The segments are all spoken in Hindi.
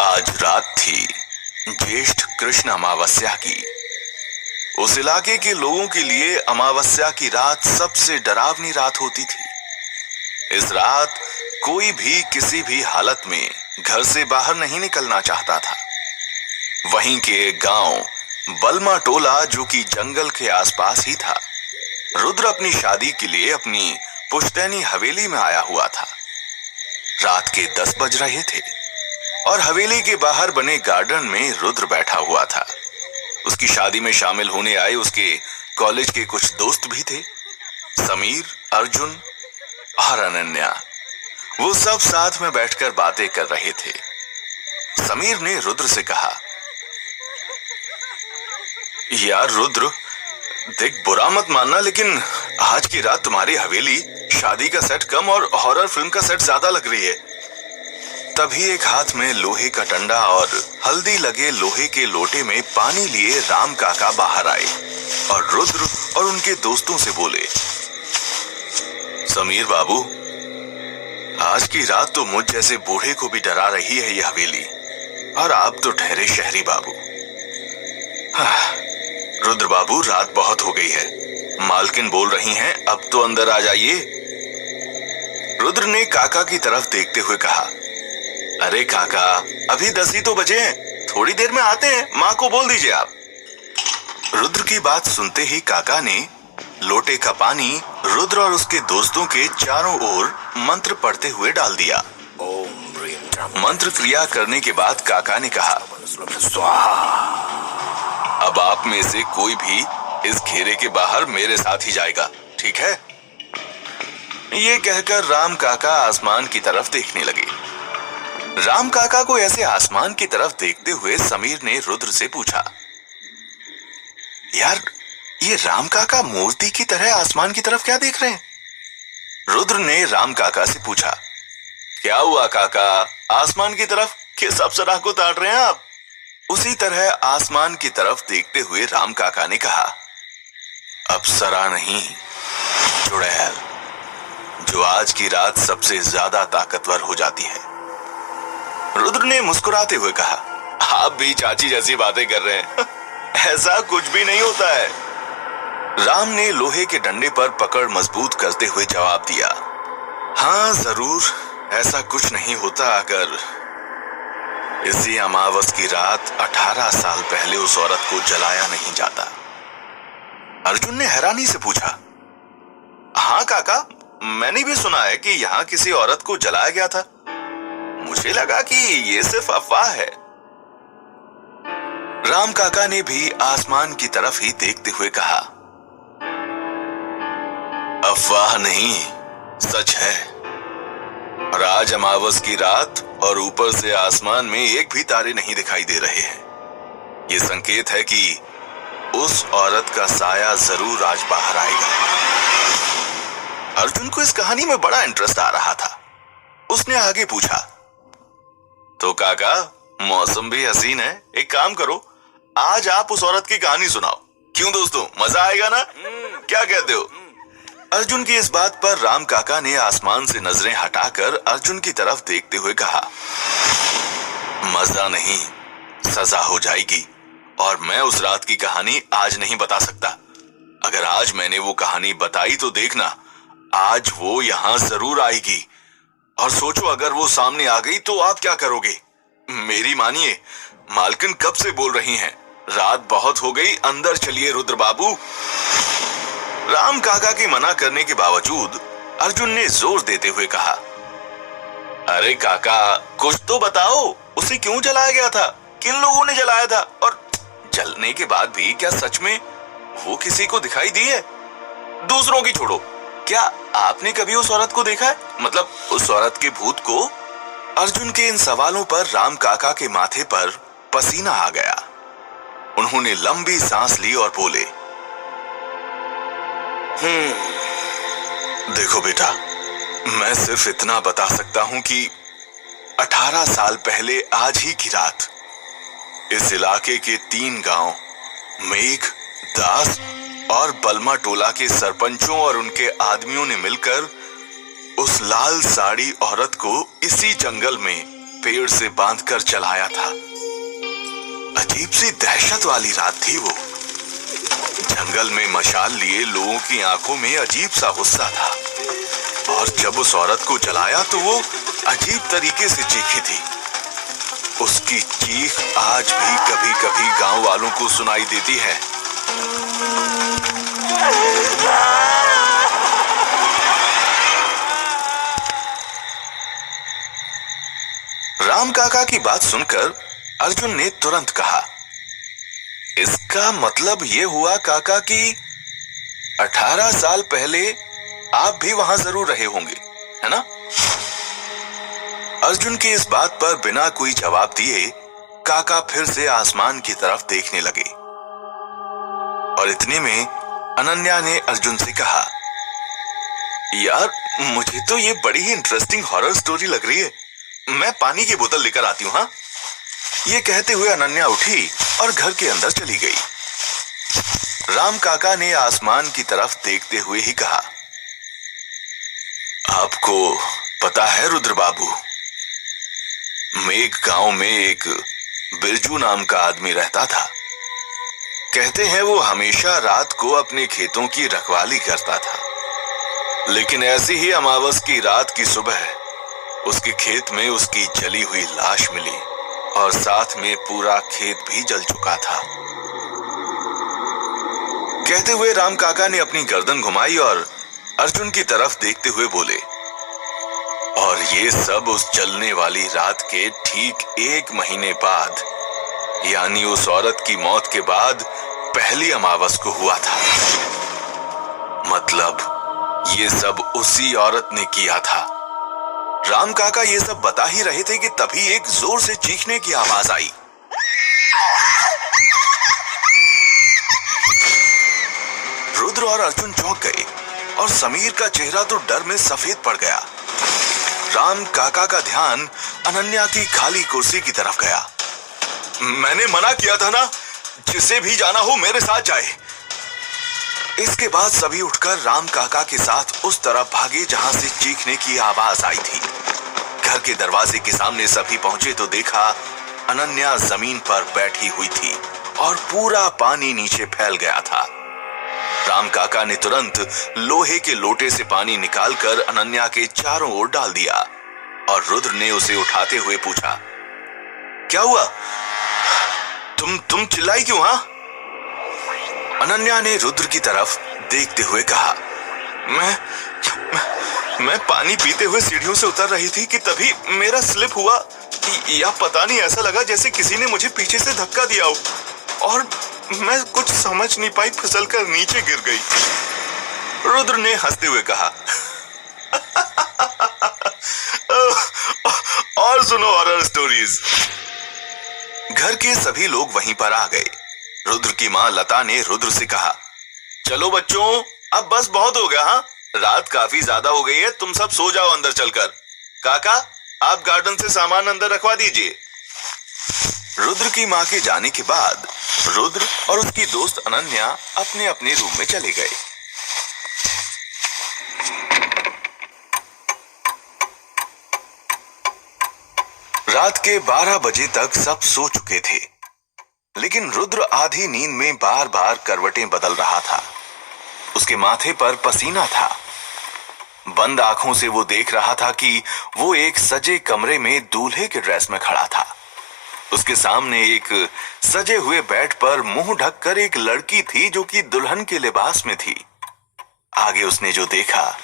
आज रात थी ज्येष्ठ कृष्ण अमावस्या की। उस इलाके के लोगों के लिए अमावस्या की रात सबसे डरावनी रात होती थी। इस रात कोई भी किसी भी हालत में घर से बाहर नहीं निकलना चाहता था। वहीं के एक गांव बलमा टोला, जो कि जंगल के आसपास ही था, रुद्र अपनी शादी के लिए अपनी पुश्तैनी हवेली में आया हुआ था। रात के 10 बज रहे थे और हवेली के बाहर बने गार्डन में रुद्र बैठा हुआ था। उसकी शादी में शामिल होने आए उसके कॉलेज के कुछ दोस्त भी थे, समीर, अर्जुन और अनन्या। वो सब साथ में बैठकर बातें कर रहे थे। समीर ने रुद्र से कहा, यार रुद्र, देख, बुरा मत मानना, लेकिन आज की रात तुम्हारी हवेली शादी का सेट कम और हॉरर फिल्म का सेट ज्यादा लग रही है। तभी एक हाथ में लोहे का डंडा और हल्दी लगे लोहे के लोटे में पानी लिए राम काका बाहर आए और रुद्र और उनके दोस्तों से बोले, समीर बाबू, आज की रात तो मुझ जैसे बूढ़े को भी डरा रही है ये हवेली, और आप तो ठहरे शहरी बाबू। रुद्र बाबू, रात बहुत हो गई है, मालकिन बोल रही हैं, अब तो अंदर आ जाइए। रुद्र ने काका की तरफ देखते हुए कहा, अरे काका, अभी 10 ही तो बजे हैं, थोड़ी देर में आते हैं, माँ को बोल दीजिए आप। रुद्र की बात सुनते ही काका ने लोटे का पानी रुद्र और उसके दोस्तों के चारों ओर मंत्र पढ़ते हुए डाल दिया। मंत्र क्रिया करने के बाद काका ने कहा, अब आप में से कोई भी इस घेरे के बाहर मेरे साथ ही जाएगा, ठीक है? ये कहकर राम काका आसमान की तरफ देखने लगे। राम काका को ऐसे आसमान की तरफ देखते हुए समीर ने रुद्र से पूछा, यार, ये राम काका मूर्ति की तरह आसमान की तरफ क्या देख रहे हैं? रुद्र ने राम काका से पूछा, क्या हुआ काका, आसमान की तरफ किस अप्सरा को ताड़ रहे हैं आप? उसी तरह आसमान की तरफ देखते हुए राम काका ने कहा, अप्सरा नहीं, चुड़ैल, जो आज की रात सबसे ज्यादा ताकतवर हो जाती है। रुद्र ने मुस्कुराते हुए कहा, आप भी चाची जैसी बातें कर रहे हैं। ऐसा कुछ भी नहीं होता है। राम ने लोहे के डंडे पर पकड़ मजबूत करते हुए जवाब दिया, हाँ जरूर, ऐसा कुछ नहीं होता अगर इसी अमावस की रात 18 साल पहले उस औरत को जलाया नहीं जाता। अर्जुन ने हैरानी से पूछा, हाँ काका, मैंने भी सुना है कि यहाँ किसी औरत को जलाया गया था। मुझे लगा कि ये सिर्फ अफवाह है। राम काका ने भी आसमान की तरफ ही देखते हुए कहा, अफवाह नहीं, सच है। और आज अमावस की रात और ऊपर से आसमान में एक भी तारे नहीं दिखाई दे रहे हैं। ये संकेत है कि उस औरत का साया जरूर आज बाहर आएगा। अर्जुन को इस कहानी में बड़ा इंटरेस्ट आ रहा था। उसने आगे पूछा, तो काका, मौसम भी हसीन है, एक काम करो, आज आप उस औरत की कहानी सुनाओ। क्यों दोस्तों, मजा आएगा ना? क्या कहते हो? अर्जुन की इस बात पर राम काका ने आसमान से नजरें हटाकर अर्जुन की तरफ देखते हुए कहा, मजा नहीं, सजा हो जाएगी, और मैं उस रात की कहानी आज नहीं बता सकता। अगर आज मैंने वो कहानी बताई तो देखना, आज वो यहां जरूर आएगी। और सोचो, अगर वो सामने आ गई तो आप क्या करोगे? मेरी मानिए, मालकिन कब से बोल रही हैं, रात बहुत हो गई, अंदर चलिए रुद्र बाबू। राम काका के मना करने के बावजूद अर्जुन ने जोर देते हुए कहा, अरे काका, कुछ तो बताओ, उसे क्यों जलाया गया था? किन लोगों ने जलाया था? और जलने के बाद भी क्या सच में वो किसी को दिखाई दी है? दूसरों की छोड़ो, क्या आपने कभी उस औरत को देखा है? मतलब उस औरत के भूत को? अर्जुन के इन सवालों पर राम काका के माथे पर पसीना आ गया। उन्होंने लंबी सांस ली और बोले, देखो बेटा, मैं सिर्फ इतना बता सकता हूं कि 18 साल पहले आज ही की रात इस इलाके के 3 गांव, मेघ, दास और बलमा टोला के सरपंचों और उनके आदमियों ने मिलकर उस लाल साड़ी औरत को इसी जंगल में पेड़ से बांधकर चलाया था। अजीब सी दहशत वाली रात थी वो। जंगल में मशाल लिए लोगों की आंखों में अजीब सा गुस्सा था, और जब उस औरत को जलाया तो वो अजीब तरीके से चीखी थी। उसकी चीख आज भी कभी कभी गांव वालों को सुनाई देती है। राम काका की बात सुनकर अर्जुन ने तुरंत कहा, इसका मतलब ये हुआ काका कि 18 साल पहले आप भी वहां जरूर रहे होंगे, है ना? अर्जुन की इस बात पर बिना कोई जवाब दिए काका फिर से आसमान की तरफ देखने लगे, और इतने में अनन्या ने अर्जुन से कहा, यार मुझे तो ये बड़ी ही इंटरेस्टिंग हॉरर स्टोरी लग रही है, मैं पानी की बोतल लेकर आती हूँ। हाँ, ये कहते हुए अनन्या उठी और घर के अंदर चली गई। राम काका ने आसमान की तरफ देखते हुए ही कहा, आपको पता है रुद्र बाबू, मेघ गांव में एक बिरजू नाम का आदमी रहता था। कहते हैं वो हमेशा रात को अपने खेतों की रखवाली करता था, लेकिन ऐसी ही अमावस की रात की सुबह उसके खेत में उसकी जली हुई लाश मिली, और साथ में पूरा खेत भी जल चुका था। कहते हुए राम काका ने अपनी गर्दन घुमाई और अर्जुन की तरफ देखते हुए बोले, और ये सब उस जलने वाली रात के ठीक 1 महीने बाद, यानी उस औरत की मौत के बाद पहली अमावस को हुआ था। मतलब ये सब उसी औरत ने किया था। राम काका ये सब बता ही रहे थे कि तभी एक जोर से चीखने की आवाज आई। रुद्र और अर्जुन चौंक गए, और समीर का चेहरा तो डर में सफेद पड़ गया। राम काका का ध्यान अनन्या की खाली कुर्सी की तरफ गया। मैंने मना किया था ना, जिसे भी जाना हो मेरे साथ जाए। इसके बाद सभी उठकर राम काका के साथ उस तरफ भागे जहां से चीखने की आवाज आई थी। घर के दरवाजे के सामने सभी पहुंचे तो देखा अनन्या जमीन पर बैठी हुई थी और पूरा पानी नीचे फैल गया था। राम काका ने तुरंत लोहे के लोटे से पानी निकालकर अनन्या के चारों ओर डाल दिया, और रुद्र ने उसे उठाते हुए पूछा, क्या हुआ? तुम चिल्लाई क्यों? हाँ? अनन्या ने रुद्र की तरफ देखते हुए कहा, मैं पानी पीते हुए सीढ़ियों से उतर रही थी कि तभी मेरा स्लिप हुआ, या पता नहीं, ऐसा लगा जैसे किसी ने मुझे पीछे से धक्का दिया हो, और मैं कुछ समझ नहीं पाई, फिसलकर नीचे गिर गई। रुद्र ने हंसते हुए कहा, और सुनो हॉरर स्टोरीज। घर के सभी लोग वहीं पर आ गए। रुद्र की मां लता ने रुद्र से कहा, चलो बच्चों, अब बस बहुत हो गया। हाँ, रात काफी ज्यादा हो गई है, तुम सब सो जाओ अंदर चलकर। काका, आप गार्डन से सामान अंदर रखवा दीजिए। रुद्र की मां के जाने के बाद रुद्र और उसकी दोस्त अनन्या अपने अपने रूम में चले गए। रात के 12 बजे तक सब सो चुके थे, लेकिन रुद्र आधी नींद में बार बार करवटें बदल रहा था। उसके माथे पर पसीना था। बंद आंखों से वो देख रहा था कि वो एक सजे कमरे में दूल्हे के ड्रेस में खड़ा था। उसके सामने एक सजे हुए बेड पर मुंह ढककर एक लड़की थी जो कि दुल्हन के लिबास में थी। आगे उसने जो देखा,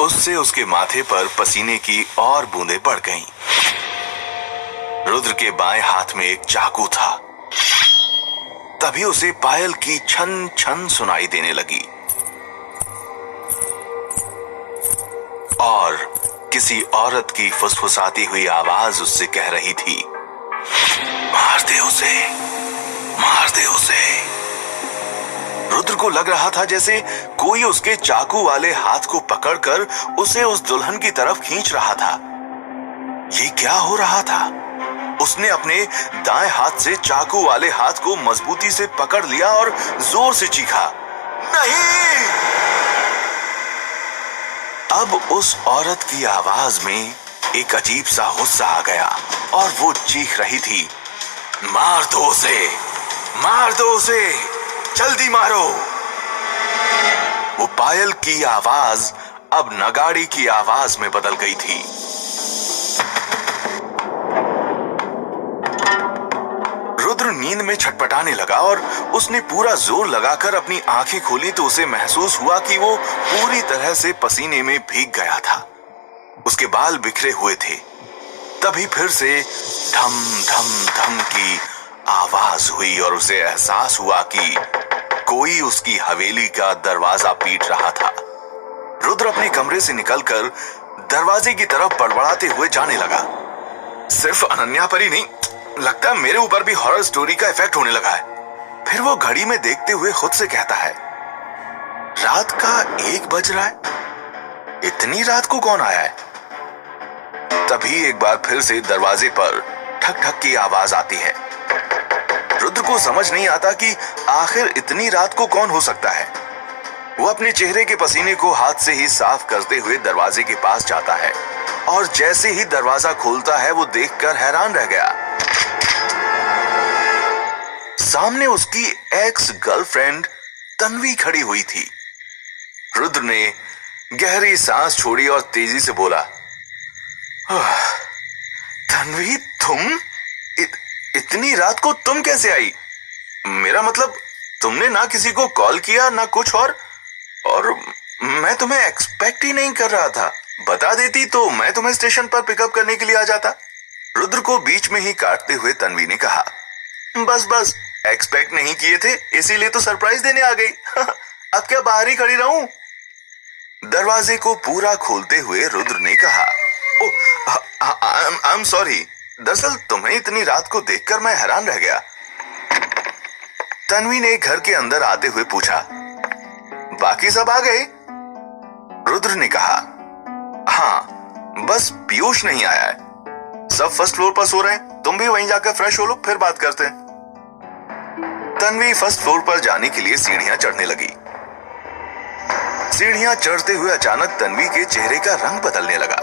उससे उसके माथे पर पसीने की और बूंदें बढ़ गईं। रुद्र के बाएं हाथ में एक चाकू था। तभी उसे पायल की छन छन सुनाई देने लगी, और किसी औरत की फुसफुसाती हुई आवाज उससे कह रही थी, मार दे उसे, मार दे उसे। रुद्र को लग रहा था जैसे कोई उसके चाकू वाले हाथ को पकड़कर उसे उस दुल्हन की तरफ खींच रहा था। ये क्या हो रहा था? उसने अपने दाएं हाथ से चाकू वाले हाथ को मजबूती से पकड़ लिया और जोर से चीखा, नहीं! अब उस औरत की आवाज में एक अजीब सा गुस्सा आ गया और वो चीख रही थी, मार दो उसे, मार दो उसे, जल्दी मारो। वो पायल की आवाज अब नगाड़े की आवाज में बदल गई थी। रुद्र नींद में छटपटाने लगा और उसने पूरा जोर लगाकर अपनी आंखें खोली तो उसे महसूस हुआ कि वो पूरी तरह से पसीने में भीग गया था। उसके बाल बिखरे हुए थे। तभी फिर से धम धम धम की आवाज हुई और उसे एहसास हुआ कि कोई उसकी हवेली का दरवाजा पीट रहा था। रुद्र अपने कमरे से निकलकर दरवाजे की तरफ बड़बड़ाते हुए जाने लगा। सिर्फ अनन्या पर ही नहीं, लगता है मेरे ऊपर भी हॉरर स्टोरी का इफेक्ट होने लगा है। फिर वो घड़ी में देखते हुए खुद से कहता है, रात का 1 बज रहा है, इतनी रात को कौन आया है? तभी एक बार फिर से दरवाजे पर ठक ठक की आवाज आती है। रुद्र को समझ नहीं आता कि आखिर इतनी रात को कौन हो सकता है। वो अपने चेहरे के पसीने को हाथ से ही साफ करते हुए दरवाजे के पास जाता है और जैसे ही दरवाजा खोलता है वो देखकर हैरान रह गया। सामने उसकी एक्स गर्लफ्रेंड तन्वी खड़ी हुई थी। रुद्र ने गहरी सांस छोड़ी और तेजी से बोला, तन्वी तुम इतनी रात को तुम कैसे आई? मेरा मतलब तुमने ना किसी को कॉल किया ना कुछ और मैं तुम्हें एक्सपेक्ट ही नहीं कर रहा था। बता देती तो मैं तुम्हें स्टेशन पर पिकअप करने के लिए आ जाता। रुद्र को बीच में ही काटते हुए तन्वी ने कहा, बस एक्सपेक्ट नहीं किए थे इसीलिए तो सरप्राइज देने आ गई। अब क्या बाहर ही खड़ी रहूं? दरवाजे को पूरा खोलते हुए रुद्र ने कहा, आई एम सॉरी, दरअसल तुम्हें इतनी रात को देखकर मैं हैरान रह गया। तन्वी ने घर के अंदर आते हुए पूछा, बाकी सब आ गए? रुद्र ने कहा, हाँ, बस पीयूष नहीं आया है। सब फर्स्ट फ्लोर पर सो रहे हैं, तुम भी वहीं जाकर फ्रेश हो लो, फिर बात करते हैं। तन्वी फर्स्ट फ्लोर पर जाने के लिए सीढ़ियां चढ़ने लगी। सीढ़ियां चढ़ते हुए अचानक तन्वी के चेहरे का रंग बदलने लगा।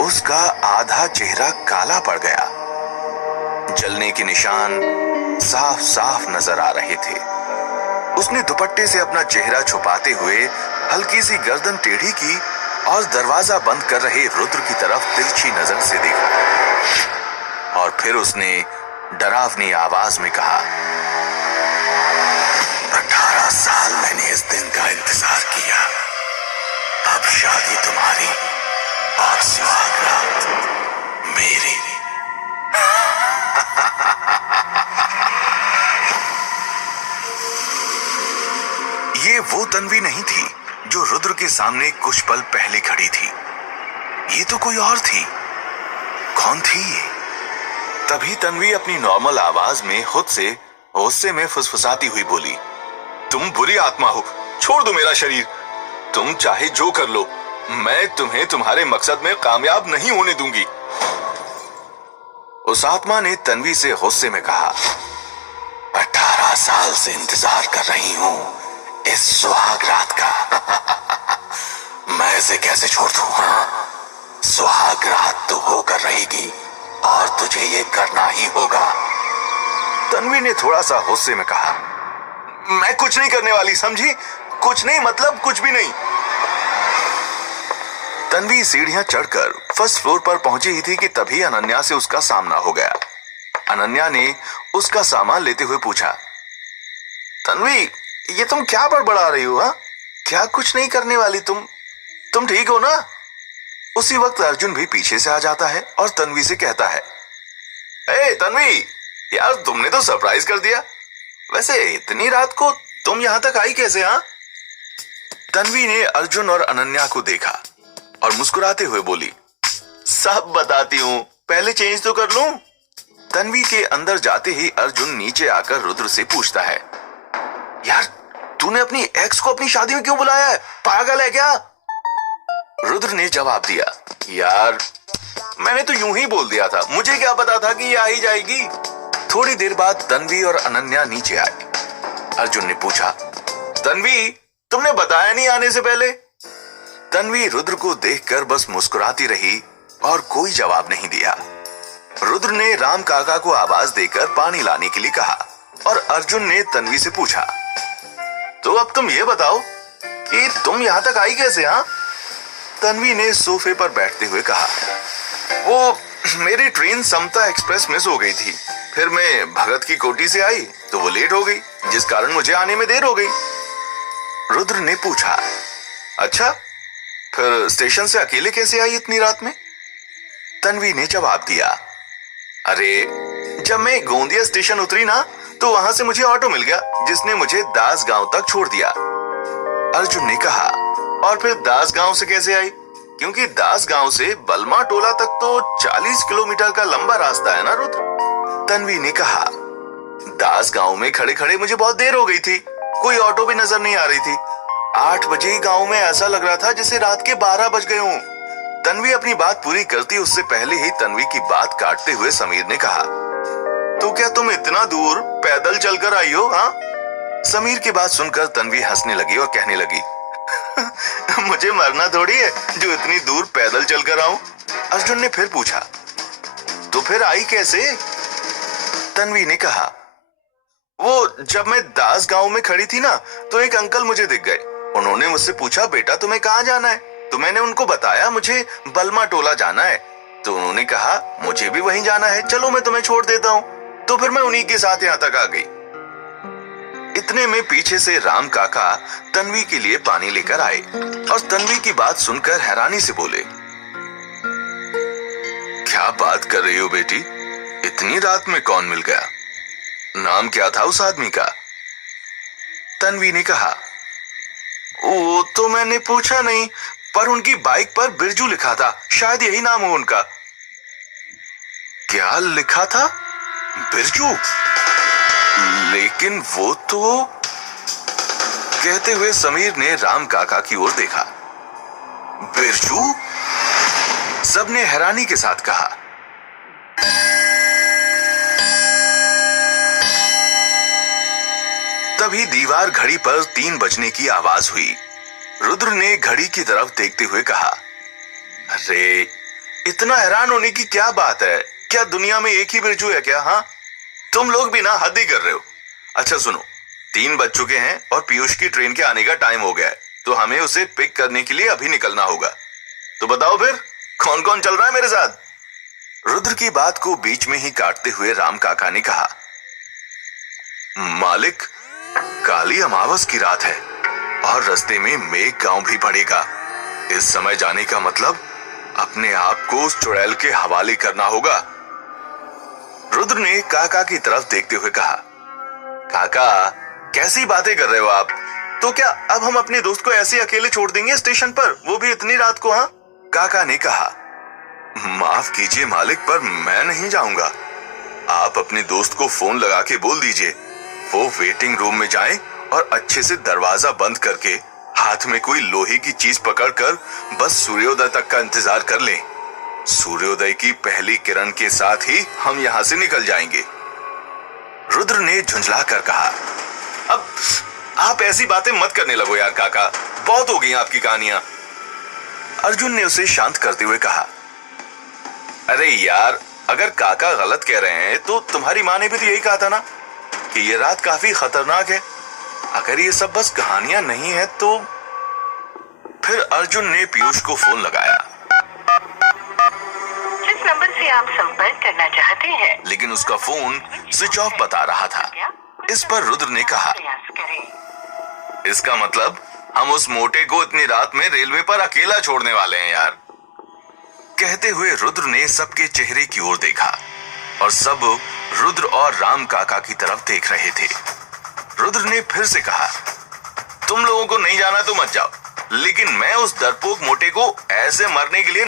उसका आधा चेहरा काला पड़ गया। जलने के निशान साफ साफ नजर आ रहे थे। उसने दुपट्टे से अपना चेहरा छुपाते हुए हल्की सी गर्दन टेढ़ी की और दरवाजा बंद कर रहे रुद्र की तरफ तिरछी नजर से देखा और फिर उसने डरावनी आवाज में कहा, 18 साल मैंने इस दिन का इंतजार किया। अब शादी तुम्हारी और सुहाग रात मेरी। ये वो तन्वी नहीं थी जो रुद्र के सामने कुछ पल पहले खड़ी थी। ये तो कोई और थी। कौन थी ये? तभी तन्वी अपनी नॉर्मल आवाज में खुद से गुस्से में फुसफुसाती हुई बोली, तुम बुरी आत्मा हो, छोड़ दो मेरा शरीर। तुम चाहे जो कर लो, मैं तुम्हें तुम्हारे मकसद में कामयाब नहीं होने दूंगी। उस आत्मा ने तन्वी से गुस्से में कहा, 18 साल से इंतजार कर रही हूं इस सुहाग रात का। मैं इसे कैसे छोड़ दूं? हाँ? सुहाग रात तो होकर रहेगी और तुझे ये करना ही होगा। तन्वी ने थोड़ा सा गुस्से में कहा, मैं कुछ नहीं करने वाली, समझी? कुछ नहीं मतलब कुछ भी नहीं। तन्वी सीढ़ियां चढ़कर फर्स्ट फ्लोर पर पहुंची ही थी कि तभी अनन्या से उसका सामना हो गया। अनन्या ने उसका सामान लेते हुए पूछा, तन्वी ये तुम क्या बड़बड़ा रही हो? क्या कुछ नहीं करने वाली? तुम ठीक हो ना? उसी वक्त अर्जुन भी पीछे से आ जाता है और तन्वी से कहता है, ए तन्वी, यार तुमने तो सरप्राइज कर दिया। वैसे इतनी रात को तुम यहां तक आई कैसे? हाँ? तन्वी ने अर्जुन और अनन्या को देखा और मुस्कुराते हुए बोली, सब बताती हूं, पहले चेंज तो कर लूं। तन्वी के अंदर जाते ही अर्जुन नीचे आकर रुद्र से पूछता है, यार तूने अपनी एक्स को अपनी शादी में क्यों बुलाया है? पागल है क्या? रुद्र ने जवाब दिया, यार मैंने तो यूं ही बोल दिया था, मुझे क्या पता था कि ये आ ही जाएगी। थोड़ी देर बाद तन्वी और अनन्या नीचे आए। अर्जुन ने पूछा, तन्वी तुमने बताया नहीं आने से पहले? तन्वी रुद्र को देखकर बस मुस्कुराती रही और कोई जवाब नहीं दिया। रुद्र ने राम काका को आवाज देकर पानी लाने के लिए कहा और अर्जुन ने तन्वी से पूछा, तो अब तुम ये बताओ कि तुम यहाँ तक आई कैसे? हाँ, तन्वी ने सोफे पर बैठते हुए कहा, वो मेरी ट्रेन समता एक्सप्रेस मिस हो गई थी, फिर मैं भगत की कोठी से आई तो वो लेट हो गई, जिस कारण मुझे आने में देर हो गई। रुद्र ने पूछा, अच्छा, फिर स्टेशन से अकेले कैसे आई इतनी रात में? तन्वी ने जवाब दिया, अरे जब मैं गोंदिया स्टेशन उतरी ना तो वहां से मुझे ऑटो मिल गया जिसने मुझे दास गांव तक छोड़ दिया। अर्जुन ने कहा, और फिर दास गांव से कैसे आई? क्योंकि दास गांव से बलमा टोला तक तो 40 किलोमीटर का लंबा रास्ता है ना रुद्र। तन्वी ने कहा, दास गांव में खड़े खड़े मुझे बहुत देर हो गई थी, कोई ऑटो भी नजर नहीं आ रही थी। 8 बजे गांव में ऐसा लग रहा था जैसे रात के 12 बज गए हों। तन्वी अपनी बात पूरी करती उससे पहले ही तन्वी की बात काटते हुए समीर ने कहा, तो क्या तुम इतना दूर पैदल चलकर आई हो? हाँ? समीर की बात सुनकर तन्वी हंसने लगी और कहने लगी, मुझे मरना थोड़ी है जो इतनी दूर पैदल चलकर आऊं। अर्जुन ने फिर पूछा, तो फिर आई कैसे? तन्वी ने कहा, वो जब मैं दास गांव में खड़ी थी ना तो एक अंकल मुझे दिख गए। उन्होंने मुझसे पूछा, बेटा तुम्हें कहाँ जाना है? तो मैंने उनको बताया मुझे बलमा टोला जाना है। तो उन्होंने कहा, मुझे भी वहीं जाना है, चलो मैं तुम्हें छोड़ देता हूँ। तो फिर मैं उन्हीं के साथ यहाँ तक आ गई। इतने में पीछे से राम काका तन्वी के लिए पानी लेकर आए और तन्वी की बात सुनकर हैरानी से बोले, क्या बात कर रही हो बेटी? इतनी रात में कौन मिल गया? नाम क्या था उस आदमी का? तन्वी ने कहा, वो तो मैंने पूछा नहीं, पर उनकी बाइक पर बिरजू लिखा था, शायद यही नाम हो उनका। क्या लिखा था? बिरजू? लेकिन वो तो... कहते हुए समीर ने राम काका की ओर देखा। बिरजू? सबने हैरानी के साथ कहा। तभी दीवार घड़ी पर 3 बजने की आवाज हुई। रुद्र ने घड़ी की तरफ देखते हुए कहा, अरे इतना हैरान होने की क्या बात है? क्या दुनिया में एक ही बिरजू है क्या? हाँ, तुम लोग भी ना हद ही कर रहे हो। अच्छा सुनो, 3 बज चुके हैं और पीयूष की ट्रेन के आने का टाइम हो गया है, तो हमें उसे पिक करने के लिए अभी निकलना होगा। तो बताओ फिर कौन कौन चल रहा है मेरे साथ? रुद्र की बात को बीच में ही काटते हुए राम काका ने कहा, मालिक, काली अमावस की रात है और रास्ते में मेघ गांव भी पड़ेगा। इस समय जाने का मतलब अपने आप को उस चुड़ैल के हवाले करना होगा। रुद्र ने काका की तरफ देखते हुए कहा, काका कैसी बातें कर रहे हो आप? तो क्या अब हम अपने दोस्त को ऐसे अकेले छोड़ देंगे स्टेशन पर, वो भी इतनी रात को? हाँ, काका ने कहा, माफ कीजिए मालिक, पर मैं नहीं जाऊंगा। आप अपने दोस्त को फोन लगा के बोल दीजिए वो वेटिंग रूम में जाए और अच्छे से दरवाजा बंद करके हाथ में कोई लोहे की चीज पकड़कर बस सूर्योदय तक का इंतजार कर लें। सूर्योदय की पहली किरण के साथ ही हम यहां से निकल जाएंगे। रुद्र ने झुंझला कर कहा, अब आप ऐसी बातें मत करने लगो यार काका, बहुत हो गई आपकी कहानियां। अर्जुन ने उसे शांत करते हुए कहा, अरे यार, अगर काका गलत कह रहे हैं तो तुम्हारी माँ ने भी तो यही कहा था ना कि ये रात काफी खतरनाक है। अगर ये सब बस कहानियां नहीं है तो... फिर अर्जुन ने पीयूष को फोन लगाया। जिस नंबर से आप संपर्क करना चाहते हैं, लेकिन उसका फोन स्विच ऑफ बता रहा था। इस पर रुद्र ने कहा, इसका मतलब हम उस मोटे को इतनी रात में रेलवे पर अकेला छोड़ने वाले हैं यार। कहते हुए रुद्र ने सबके चेहरे की ओर देखा और सब रुद्र और राम काका की तरफ देख रहे थे। रुद्र ने फिर से कहा, तुम लोगों को नहीं जाना तो मत जाओ, लेकिन मैं उस डरपोक मोटे को ऐसे मरने के लिए